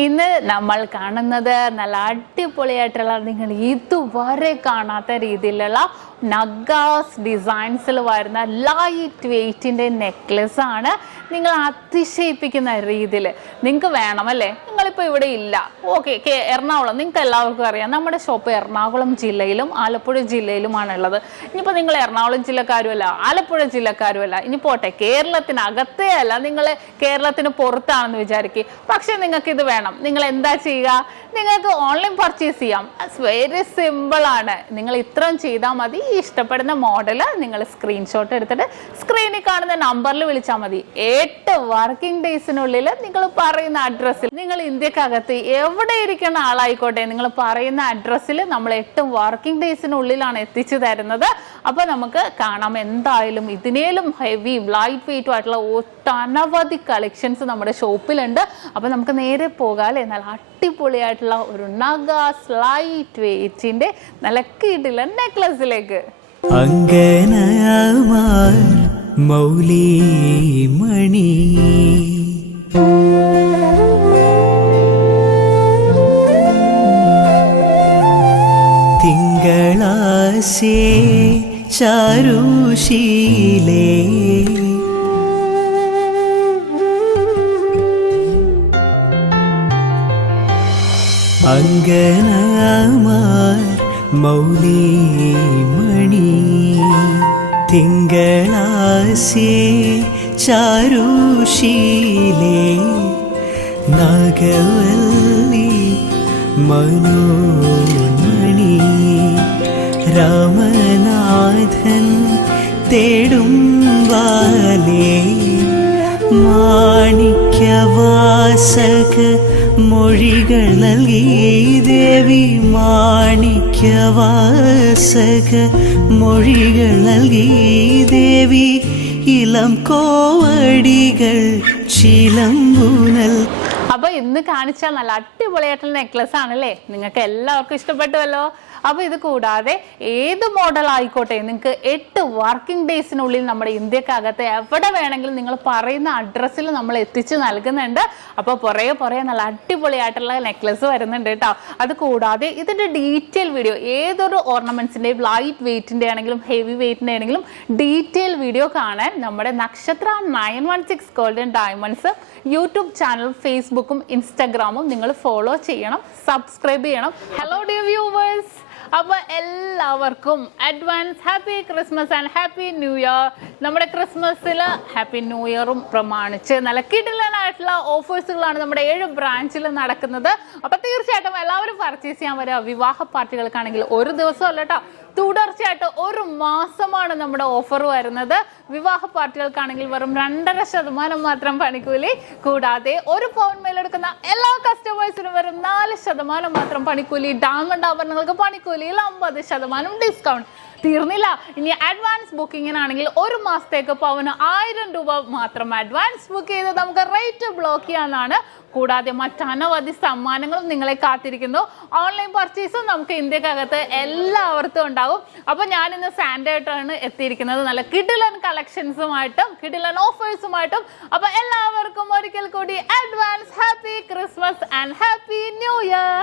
ഇന്ന് നമ്മൾ കാണുന്നത് നല്ല അടിപൊളിയായിട്ടുള്ള നിങ്ങൾ ഇതുവരെ കാണാത്ത രീതിയിലുള്ള നഗാസ് ഡിസൈൻസിൽ വരുന്ന ലൈറ്റ് വെയ്റ്റിൻ്റെ നെക്ലസ് ആണ്. നിങ്ങൾ അതിശയിപ്പിക്കുന്ന രീതിയിൽ നിങ്ങൾക്ക് വേണമല്ലേ? നിങ്ങളിപ്പോൾ ഇവിടെ ഇല്ല, ഓക്കെ, എറണാകുളം നിങ്ങൾക്ക് എല്ലാവർക്കും അറിയാം, നമ്മുടെ ഷോപ്പ് എറണാകുളം ജില്ലയിലും ആലപ്പുഴ ജില്ലയിലുമാണുള്ളത്. ഇനിയിപ്പോൾ നിങ്ങൾ എറണാകുളം ജില്ലക്കാരുമല്ല, ആലപ്പുഴ ജില്ലക്കാരുമല്ല, ഇനി പോട്ടെ കേരളത്തിനകത്തേ അല്ല, നിങ്ങൾ കേരളത്തിന് പുറത്താണെന്ന് വിചാരിക്കുക, പക്ഷെ നിങ്ങൾക്ക് ഇത് വേണം. നിങ്ങൾ എന്താ ചെയ്യുക? നിങ്ങൾക്ക് ഓൺലൈൻ പർച്ചേസ് ചെയ്യാം. വെരി സിമ്പിൾ ആണ്. നിങ്ങൾ ഇത്രയും ചെയ്താൽ മതി. ഇഷ്ടപ്പെടുന്ന മോഡൽ നിങ്ങൾ സ്ക്രീൻഷോട്ട് എടുത്തിട്ട് സ്ക്രീനിൽ കാണുന്ന നമ്പറിൽ വിളിച്ചാൽ മതി. 8 വർക്കിംഗ് ഡേയ്സിനുള്ളിൽ നിങ്ങൾ പറയുന്ന അഡ്രസ്സിൽ, നിങ്ങൾ ഇന്ത്യക്കകത്ത് എവിടെ ഇരിക്കുന്ന ആളായിക്കോട്ടെ, നിങ്ങൾ പറയുന്ന അഡ്രസ്സിൽ നമ്മൾ 8 വർക്കിംഗ് ഡേയ്സിനുള്ളിലാണ് എത്തിച്ചു തരുന്നത്. അപ്പോൾ നമുക്ക് കാണാം, എന്തായാലും ഇതിനേലും ഹെവി ലൈറ്റ് വെയിറ്റും ആയിട്ടുള്ള ഒട്ടനവധി കളക്ഷൻസ് നമ്മുടെ ഷോപ്പിലുണ്ട്. അപ്പോൾ നമുക്ക് നേരെ പോകാം അല്ലേ? നല്ല അടിപൊളിയായിട്ടുള്ള ഒരു നഗാസ് ലൈറ്റ് വെയിറ്റിന്റെ നല്ല കിടിലൻ നെക്ലസിലേക്ക്. അങ്കനമാർ മൗലിമണി തിങ്കളാസേ ചാരുശീലേ അങ്കനമാർ മൗലിമണി തിങ്കളാസേ ചാരുശീലേ നാഗവല്ലി മനോന്മണി രാമനാഥൻ തേടും വാലേ മാണിക്യവാസക മൊഴികൾ നൽകി ദേവി മാണിക്യവാസക മൊഴികൾ നൽകി ദേവി ഇളം കോവടികൾ ചിലമ്പുനൽ. അപ്പൊ ഇന്ന് കാണിച്ച നല്ല അടിപൊളിയായിട്ടുള്ള നെക്ലസ് ആണല്ലേ? നിങ്ങൾക്ക് എല്ലാവർക്കും ഇഷ്ടപ്പെട്ടുവല്ലോ. അപ്പൊ ഇത് കൂടാതെ ഏത് മോഡൽ ആയിക്കോട്ടെ, നിങ്ങൾക്ക് 8 വർക്കിംഗ് ഡേയ്സിനുള്ളിൽ നമ്മുടെ ഇന്ത്യക്കകത്ത് എവിടെ വേണമെങ്കിലും നിങ്ങൾ പറയുന്ന അഡ്രസ്സിൽ നമ്മൾ എത്തിച്ച് നൽകുന്നുണ്ട്. അപ്പോൾ പുറകെ നല്ല അടിപൊളിയായിട്ടുള്ള നെക്ലസ് വരുന്നുണ്ട് കേട്ടോ. അത് കൂടാതെ ഇതിന്റെ ഡീറ്റെയിൽ വീഡിയോ, ഏതൊരു ഓർണമെന്റ്സിന്റെയും ലൈറ്റ് വെയിറ്റിന്റെ ആണെങ്കിലും ഹെവി വെയിറ്റിന്റെ ആണെങ്കിലും ഡീറ്റെയിൽ വീഡിയോ കാണാൻ നമ്മുടെ നക്ഷത്ര 916 ഗോൾഡൻ ഡയമണ്ട്സ് യൂട്യൂബ് ചാനൽ, ഫേസ്ബുക്കും ഇൻസ്റ്റാഗ്രാമും നിങ്ങൾ ഫോളോ ചെയ്യണം, സബ്സ്ക്രൈബ് ചെയ്യണം. ഹലോ ഡിയർ വ്യൂവേഴ്സ്, അപ്പോൾ എല്ലാവർക്കും advance happy Christmas and happy new year. നമ്മുടെ ക്രിസ്മസിൽ ഹാപ്പി ന്യൂ ഇയറും പ്രമാണിച്ച് നല്ല കിടിലനായിട്ടുള്ള ഓഫേഴ്സുകളാണ് നമ്മുടെ 7 ബ്രാഞ്ചിൽ നടക്കുന്നത്. അപ്പോൾ തീർച്ചയായിട്ടും എല്ലാവരും പർച്ചേസ് ചെയ്യാൻ വരിക. വിവാഹ പാർട്ടികൾക്കാണെങ്കിൽ ഒരു ദിവസം അല്ല കേട്ടോ, തുടർച്ചയായിട്ട് 1 മാസമാണ് നമ്മുടെ ഓഫർ വരുന്നത്. വിവാഹ പാർട്ടികൾക്കാണെങ്കിൽ വെറും 2.5% മാത്രം പണിക്കൂലി. കൂടാതെ 1 പൗണ്ട് മേലെടുക്കുന്ന എല്ലാ കസ്റ്റമേഴ്സിനും വെറും 4% മാത്രം പണിക്കൂലി. ഡയമണ്ട് ആഭരണങ്ങൾക്ക് പണിക്കൂലിയിൽ 50% ഡിസ്കൗണ്ട്. തീർന്നില്ല, ഇനി അഡ്വാൻസ് ബുക്കിങ്ങിനാണെങ്കിൽ 1 മാസത്തേക്ക് പവന് 1000 രൂപ മാത്രം അഡ്വാൻസ് ബുക്ക് ചെയ്ത് നമുക്ക് റേറ്റ് ബ്ലോക്ക് ചെയ്യാനാണ്. കൂടാതെ മറ്റനവധി സമ്മാനങ്ങളും നിങ്ങളെ കാത്തിരിക്കുന്നു. ഓൺലൈൻ പർച്ചേസും നമുക്ക് ഇന്ത്യക്കകത്ത് എല്ലാവർക്കും ഉണ്ടാകും. അപ്പോൾ ഞാനിന്ന് സാൻഡായിട്ടാണ് എത്തിയിരിക്കുന്നത്, നല്ല കിടിലൻ കളക്ഷൻസുമായിട്ടും കിടിലൻ ഓഫേഴ്സുമായിട്ടും. അപ്പോൾ എല്ലാവർക്കും ഒരിക്കൽ കൂടി advance happy Christmas and happy new year.